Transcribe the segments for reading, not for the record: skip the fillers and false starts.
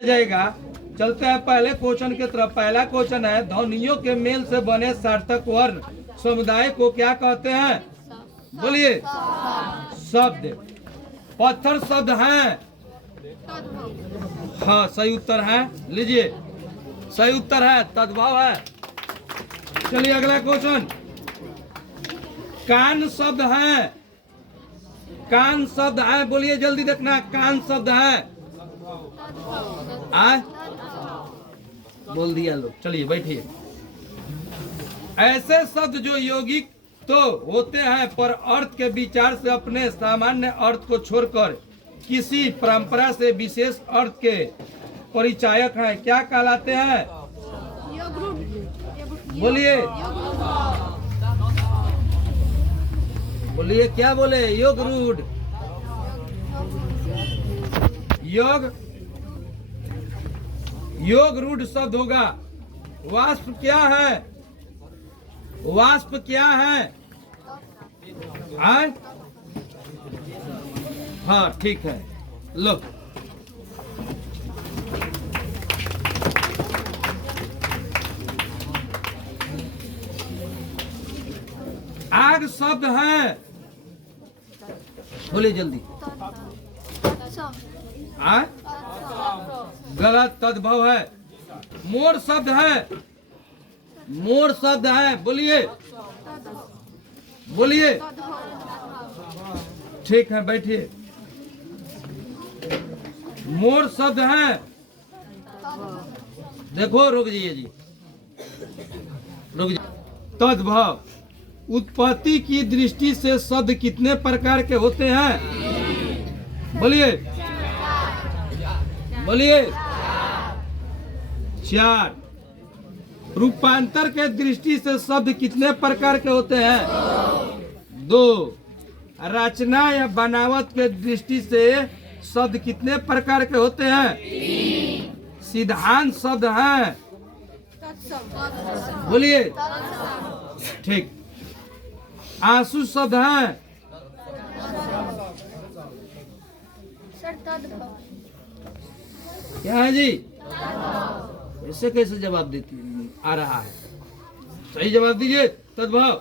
जाएगा। चलते हैं पहले क्वेश्चन की तरफ। पहला क्वेश्चन है, ध्वनियों के मेल से बने सार्थक वर्ण समुदाय को क्या कहते हैं? बोलिए। शब्द। पत्थर शब्द हैं। हाँ, सही उत्तर है। लीजिए, सही उत्तर है, तद्भव है। चलिए अगला क्वेश्चन। कान शब्द है। कान शब्द है, बोलिए जल्दी देखना। कान शब्द है। आ? बोल दिया लोग। चलिए बैठिए। ऐसे शब्द जो यौगिक तो होते हैं पर अर्थ के विचार से अपने सामान्य अर्थ को छोड़कर किसी परंपरा से विशेष अर्थ के परिचायक हैं, क्या कहलाते हैं? बोलिए, बोलिए, क्या बोले? योग रूढ़। योग योग रूढ़ शब्द होगा। वाष्प क्या है? वाष्प क्या है? आए? हाँ ठीक है। लो, आग शब्द है। बोलिए जल्दी। आ? गलत, तद्भव है। मोर शब्द है। मोर शब्द है, बोलिए, बोलिए। ठीक है, बैठिए। मोर शब्द है। देखो, रुक जाइए जी, रुक जाइए। तद्भव। उत्पत्ति की दृष्टि से शब्द कितने प्रकार के होते हैं? बोलिए, बोलिए। 4। रूपांतर के दृष्टि से शब्द कितने प्रकार के होते हैं? 2। रचना या बनावट के दृष्टि से शब्द कितने प्रकार के होते हैं? 3। सिद्धांत शब्द हैं। बोलिए, ठीक। आंसू शब्द हैं। क्या है जी? इससे कैसे जवाब देती आ रहा है? सही जवाब दीजिए। तद्भव।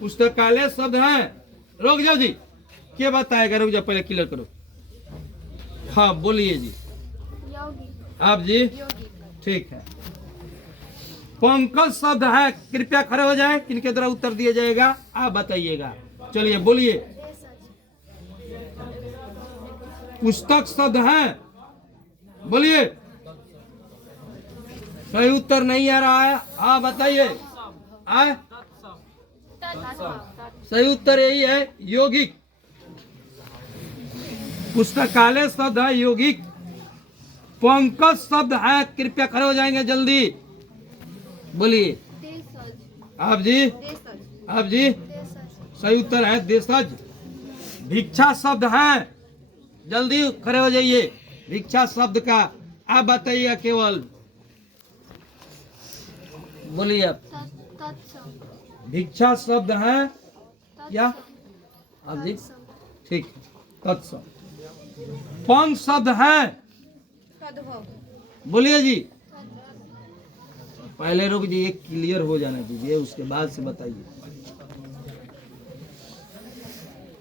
पुस्तकालय शब्द हैं। रुक जाओ जी, क्या बताएगा? रुक जाओ, पहले क्लियर करो। हाँ बोलिए जी। आप जी, ठीक है। पंकज शब्द है। कृपया खड़े हो जाए, किनके द्वारा उत्तर दिया जाएगा आप बताइएगा। चलिए बोलिए। पुस्तक शब्द है। बोलिए। सही उत्तर नहीं आ रहा है, आप बताइए। सही उत्तर यही है, यौगिक। पुस्तकालय शब्द है यौगिक। पंकज शब्द है। कृपया खड़े हो जाएंगे जल्दी, बोलिए। आप जी, आप जी, सही उत्तर है देशज। भिक्षा शब्द है। जल्दी खड़े हो जाइए। भिक्षा शब्द का आप बताइए केवल, बोलिए आप। भिक्षा शब्द है क्या? आप जी, ठीक। तत्सम। पंख शब्द है। बोलिए जी। पहले रुक जाइए, क्लियर हो जाना दीजिए, उसके बाद से बताइए।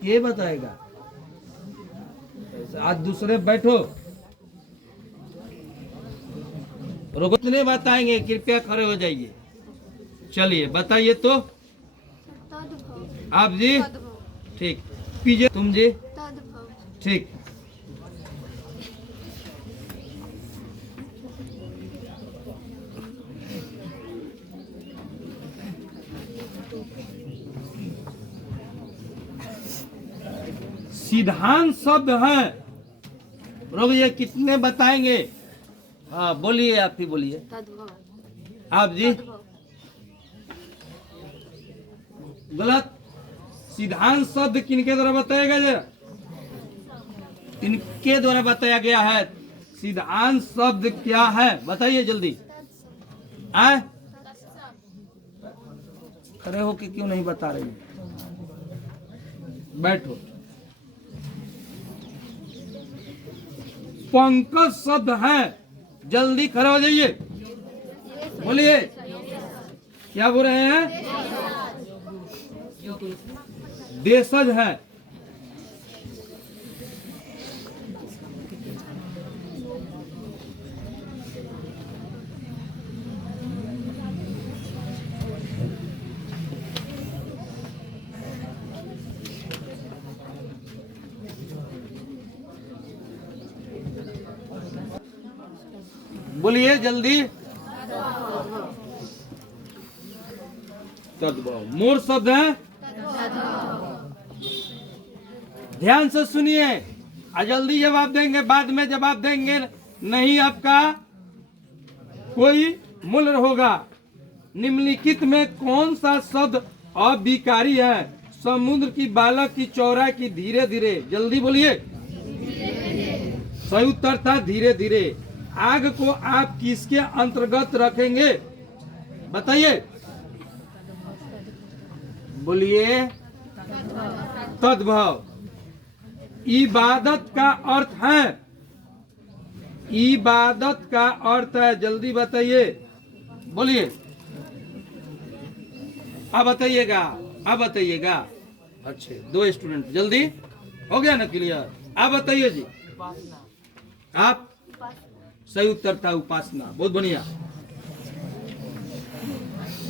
ये बताएगा। आज दूसरे बैठो, रुको, कितने बताएंगे? कृपया खड़े हो जाइए। चलिए बताइए तो। आप जी, ठीक। पीजे, तुम जी, ठीक। सिद्धांत शब्द है। रोग, ये कितने बताएंगे? हाँ बोलिए, आप ही बोलिए। आप जी, गलत। सिद्धांत शब्द किनके द्वारा बताएगा जरा? किनके द्वारा बताया गया है? सिद्धांत शब्द क्या है बताइए जल्दी। आए? खड़े होके क्यों नहीं बता रहे? बैठो। पंकज शब्द है, जल्दी खड़े हो जाइए, बोलिए क्या बोल रहे हैं? देशज है। बोलिए जल्दी। तद्भव मूल शब्द है। ध्यान से सुनिए और जल्दी जवाब देंगे, बाद में जवाब देंगे नहीं आपका कोई मूल्य होगा। निम्नलिखित में कौन सा शब्द अविकारी है? समुद्र की बालक की चौराहे की धीरे धीरे, जल्दी बोलिए। सही उत्तर था धीरे धीरे। आग को आप किसके अंतर्गत रखेंगे? बताइए, बोलिए। तद्भव। इबादत का अर्थ है, इबादत का अर्थ है, जल्दी बताइए, बोलिए। अब बताइएगा, अब बताइएगा। अच्छे दो स्टूडेंट, जल्दी हो गया ना क्लियर? आप बताइए जी। आप सही उत्तर था उपासना, बहुत बढ़िया।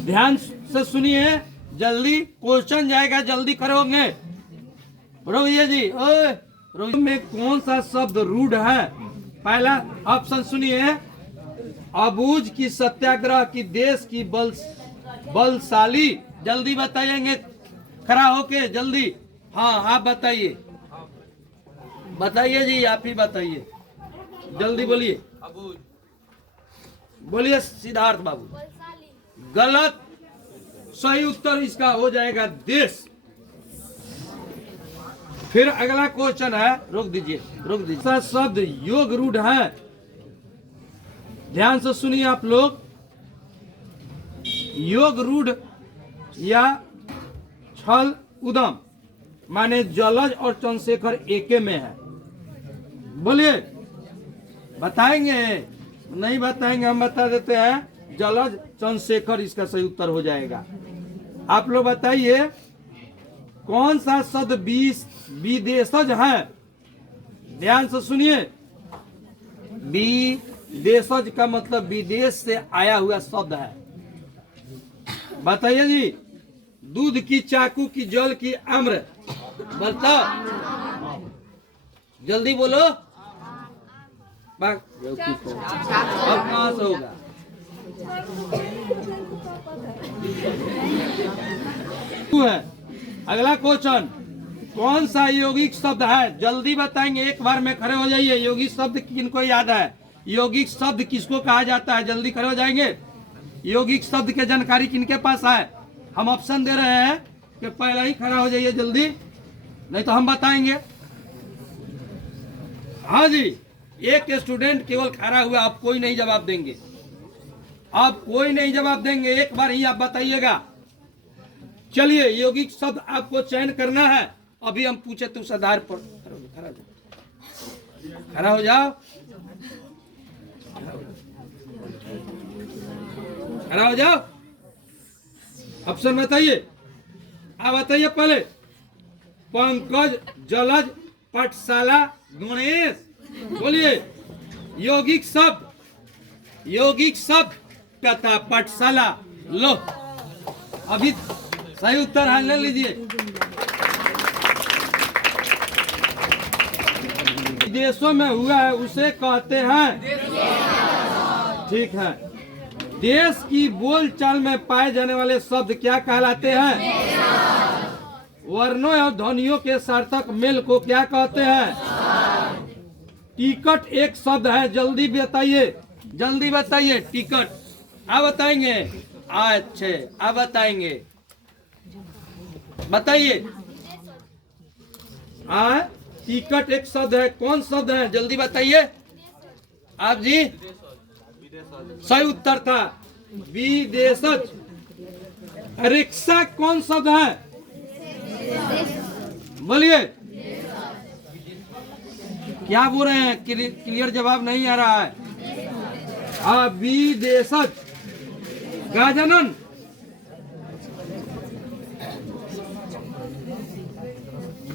ध्यान से सुनिए, जल्दी क्वेश्चन जाएगा, जल्दी करोगे। रोहिया जी, ओए रोहिया में कौन सा शब्द रूढ़ है? पहला ऑप्शन सुनिए। अबूझ की सत्याग्रह की देश की बलशाली, जल्दी बताएंगे खड़ा होके, जल्दी। हाँ आप बताइए, बताइए जी, आप ही बताइए, जल्दी बोलिए। बोलिए सिद्धार्थ बाबू। गलत। सही उत्तर इसका हो जाएगा देश। फिर अगला क्वेश्चन है, रोक दीजिए, रोक दीजिए। शब्द योग रूढ़ है, ध्यान से सुनिए आप लोग। योग रूढ़ या छल उदम माने जलज और चंद्रशेखर एके में है। बोलिए, बताएंगे? नहीं बताएंगे, हम बता देते हैं। जलज चंद्रशेखर इसका सही उत्तर हो जाएगा। आप लोग बताइए कौन सा शब्द विदेशज है? ध्यान से सुनिए। विदेशज का मतलब विदेश से आया हुआ शब्द है। बताइए जी। दूध की, चाकू की, जल की, आम्र, बताओ जल्दी बोलो। अब कहां से होगा? है अगला क्वेश्चन। कौन सा यौगिक शब्द है? जल्दी बताएंगे, एक बार में खड़े हो जाइए। यौगिक शब्द किनको याद है? यौगिक शब्द किसको कहा जाता है? जल्दी खड़े हो जाएंगे। यौगिक शब्द के जानकारी किनके पास है? हम ऑप्शन दे रहे हैं कि पहले ही खड़ा हो जाइए जल्दी, नहीं तो हम बताएंगे। हाँ जी, एक स्टूडेंट केवल खड़ा हुआ, आप कोई नहीं जवाब देंगे, आप कोई नहीं जवाब देंगे, एक बार ही आप बताइएगा। चलिए, यौगिक शब्द आपको चयन करना है। अभी हम पूछे तो उस आधार पर खड़ा हो जाओ, खड़ा हो जाओ। ऑप्शन बताइए, आप बताइए पहले। पंकज, जलज, पाठशाला, गणेश, बोलिए। यौगिक शब्द, यौगिक शब्द कहता पाठशाला। लो, अभी सही उत्तर है, ले लीजिए। विदेशों में हुआ है उसे कहते हैं, ठीक है। देश की बोलचाल में पाए जाने वाले शब्द क्या कहलाते हैं? वर्णों और ध्वनियों के सार्थक मेल को क्या कहते हैं? टिकट एक शब्द है, जल्दी बताइए, जल्दी बताइए। टिकट आप बताएंगे? अच्छे, आप बताएंगे, बताइए। टिकट एक शब्द है, कौन शब्द है? जल्दी बताइए आप जी। सही उत्तर था विदेशज। रिक्शा कौन शब्द है? बोलिए। क्या बोल रहे हैं? क्लियर जवाब नहीं आ रहा है। अविदेशज। गजानन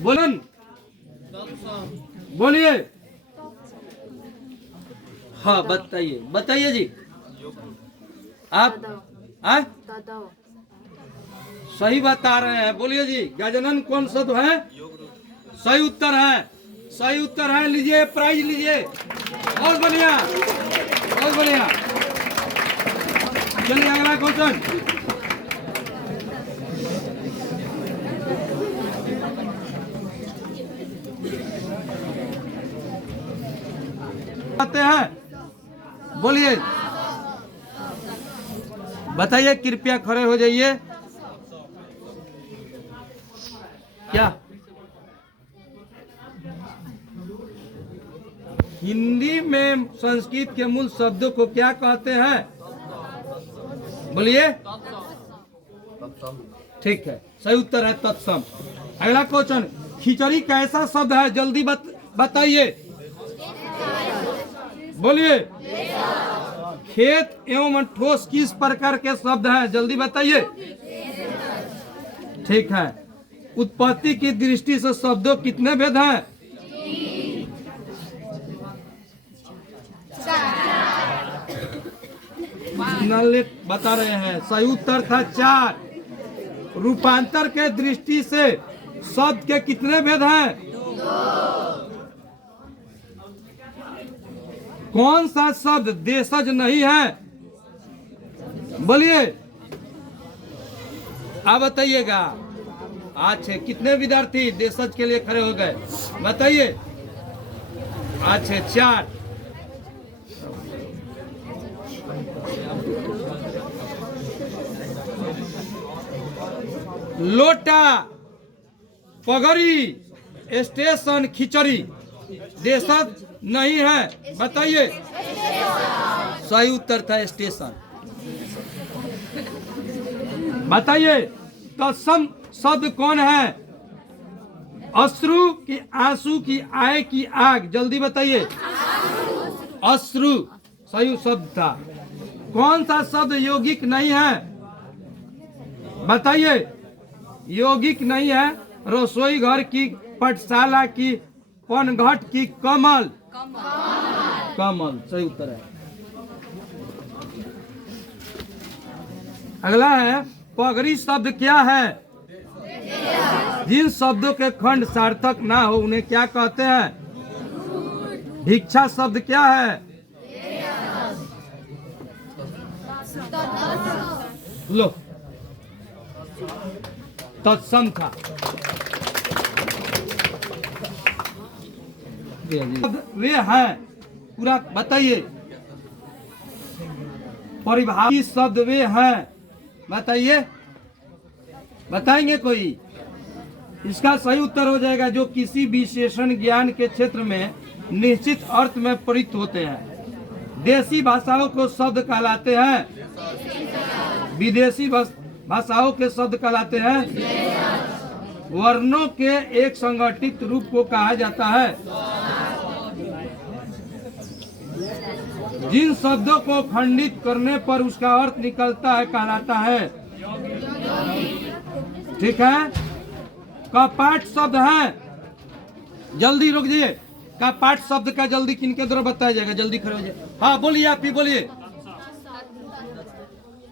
बोलन बोलिए। हाँ बताइए बताइए जी। आप सही बता रहे हैं, बोलिए जी। गजानन कौन सा तो है? सही उत्तर है, सही उत्तर है। लीजिए प्राइज लीजिए। बहुत बढ़िया बहुत बढ़िया। चलिए अगला क्वेश्चन। आते हैं, बोलिए बताइए। कृपया खड़े हो जाइए। क्या हिंदी में संस्कृत के मूल शब्दों को क्या कहते हैं? बोलिए। ठीक है, सही उत्तर है तत्सम। अगला क्वेश्चन। खिचड़ी कैसा शब्द है? जल्दी बताइए। बोलिए। खेत एवं ठोस किस प्रकार के शब्द हैं? जल्दी बताइए। ठीक है। उत्पत्ति की दृष्टि से शब्दों कितने भेद हैं? बता रहे हैं। सही उत्तर था 4। रूपांतर के दृष्टि से शब्द के कितने भेद हैं? कौन सा शब्द देशज नहीं है? बोलिए। आप बताइएगा। अच्छे कितने विद्यार्थी देशज के लिए खड़े हो गए? बताइए। अच्छे 4। लोटा, पगड़ी, स्टेशन, खिचड़ी देशज नहीं है। बताइए। सही उत्तर था स्टेशन। बताइए। तत्सम शब्द कौन है? अश्रु की आंसू की आय की आग? जल्दी बताइए। अश्रु सही शब्द था। कौन सा शब्द यौगिक नहीं है? बताइए। यौगिक नहीं है। रसोई घर की, पाठशाला की, पनघट की, कमल। कमल सही उत्तर है। अगला है। पगड़ी शब्द क्या है? जिन शब्दों के खंड सार्थक ना हो उन्हें क्या कहते हैं? भिक्षा शब्द क्या है? लो तत्सम था। वे हैं पूरा बताइए। परिभाषी शब्द वे हैं। बताइए। बताएंगे कोई? इसका सही उत्तर हो जाएगा जो किसी विशेषण ज्ञान के क्षेत्र में निश्चित अर्थ में प्रयुक्त होते हैं। देसी भाषाओं को शब्द कहलाते हैं। विदेशी भाषाओं के शब्द कहलाते हैं। वर्णों के एक संगठित रूप को कहा जाता है। जिन शब्दों को खंडित करने पर उसका अर्थ निकलता है कहलाता है। ठीक है। कपाट शब्द है। जल्दी रुक जाइए। कपाट शब्द का जल्दी किनके द्वारा बताया जाएगा? जल्दी खड़े हो जाइए। हाँ बोलिए, आप ही बोलिए।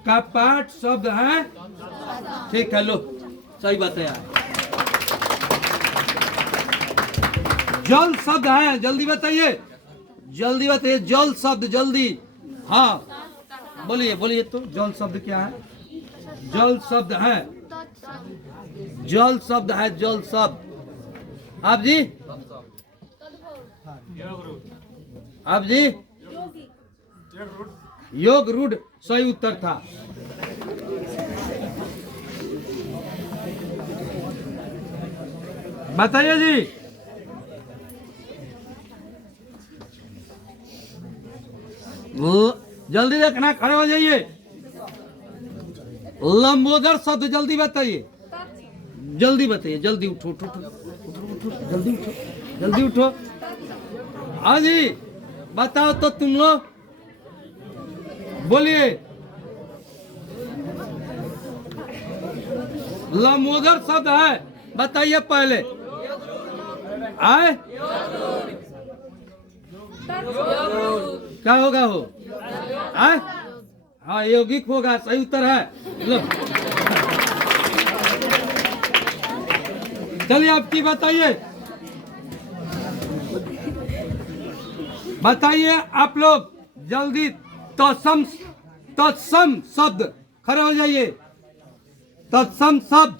कपाट शब्द है। ठीक है, लो सही बात है यार। जल शब्द है। जल्दी बताइए, जल्दी बताइए। जल शब्द जल्दी। हाँ बोलिए बोलिए। तो जल शब्द क्या है? जल शब्द है। जल शब्द है। जल शब्द। आप जी? आप जी? योग रूढ़ सही उत्तर था। बताइए जी। वो जल्दी देखना, खड़े हो जाइए। लंबोदर शब्द जल्दी बताइए। जल्दी बताइए। जल्दी उठो उठो उठो उठो, जल्दी उठो जल्दी उठो। हाँ जी, बताओ तो तुम लोग, बोलिए। लंबोदर शब्द है, बताइए पहले। आए क्या होगा हो? आए हाँ, यौगिक होगा, सही उत्तर है। लो चलिए आपकी बताइए, बताइए आप लोग जल्दी। तत्सम, तत्सम शब्द, खड़े हो जाइए। तत्सम शब्द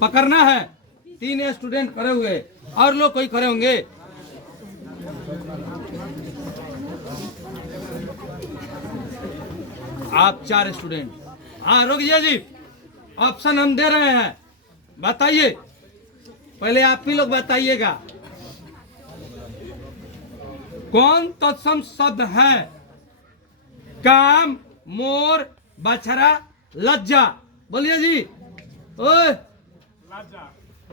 पकड़ना है। 3 स्टूडेंट खड़े हुए, और लोग कोई खड़े होंगे? आप 4 स्टूडेंट। हाँ रुकिए जी, ऑप्शन हम दे रहे हैं, बताइए। पहले आप ही लोग बताइएगा, कौन तत्सम शब्द है? काम, मोर, बछड़ा, लज्जा। बोलिए जी। ओए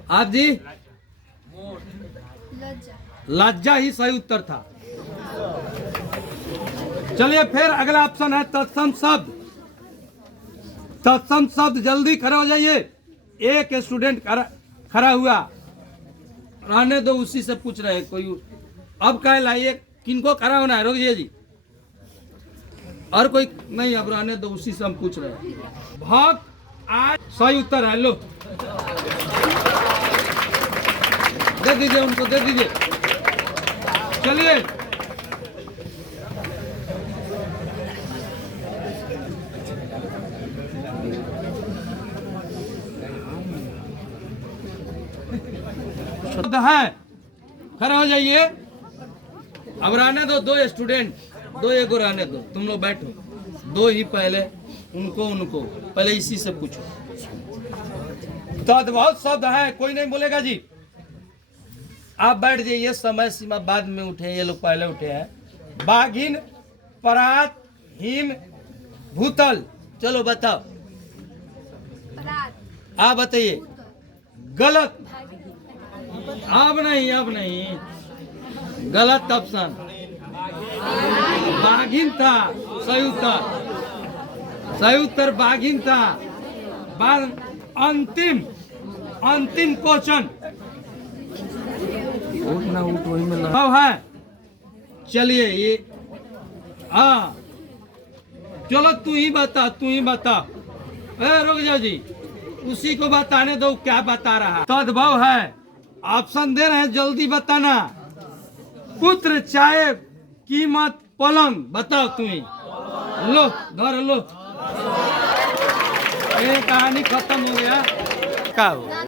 आप जी? लज्जा ही सही उत्तर था। चलिए फिर अगला ऑप्शन है तत्सम शब्द। तत्सम शब्द, जल्दी खड़े हो जाइए। एक स्टूडेंट खड़ा हुआ, रहने दो, उसी से पूछ रहे कोई। अब कह लाइए, किनको खड़ा होना है? रोकिए जी, और कोई नहीं, अब रहने दो, उसी से हम पूछ रहे हैं। भक्त आज सही उत्तर है। लो दे दीजिए, उनको दे दीजिए। चलिए शब्द है, खड़े हो जाइए। अब रहने दो 2 स्टूडेंट, 2 एगो रहने दो, तुम लोग बैठो। 2 ही पहले, उनको पहले इसी से पूछो। तद्भव शब्द है, कोई नहीं बोलेगा जी। आप बैठ जाइए, समय सीमा बाद में उठे, ये लोग पहले उठे हैं। बाघिन, परात, हिम, भूतल। चलो बताओ, आप बताइए। गलत, अब नहीं, गलत ऑप्शन। बाघिन था सही उत्तर, सही उत्तर बाघिन था। अंतिम क्वेश्चन उठना उठ वही में है। चलिए ये, हाँ चलो तू ही बता। रुक जाओ जी, उसी को बताने दो क्या बता रहा। तद्भव है, ऑप्शन दे रहे हैं, जल्दी बताना। पुत्र, चाय, कीमत, पलंग। बताओ तुम्हें। लो धर लो, ये कहानी खत्म हो गया। क्या हो?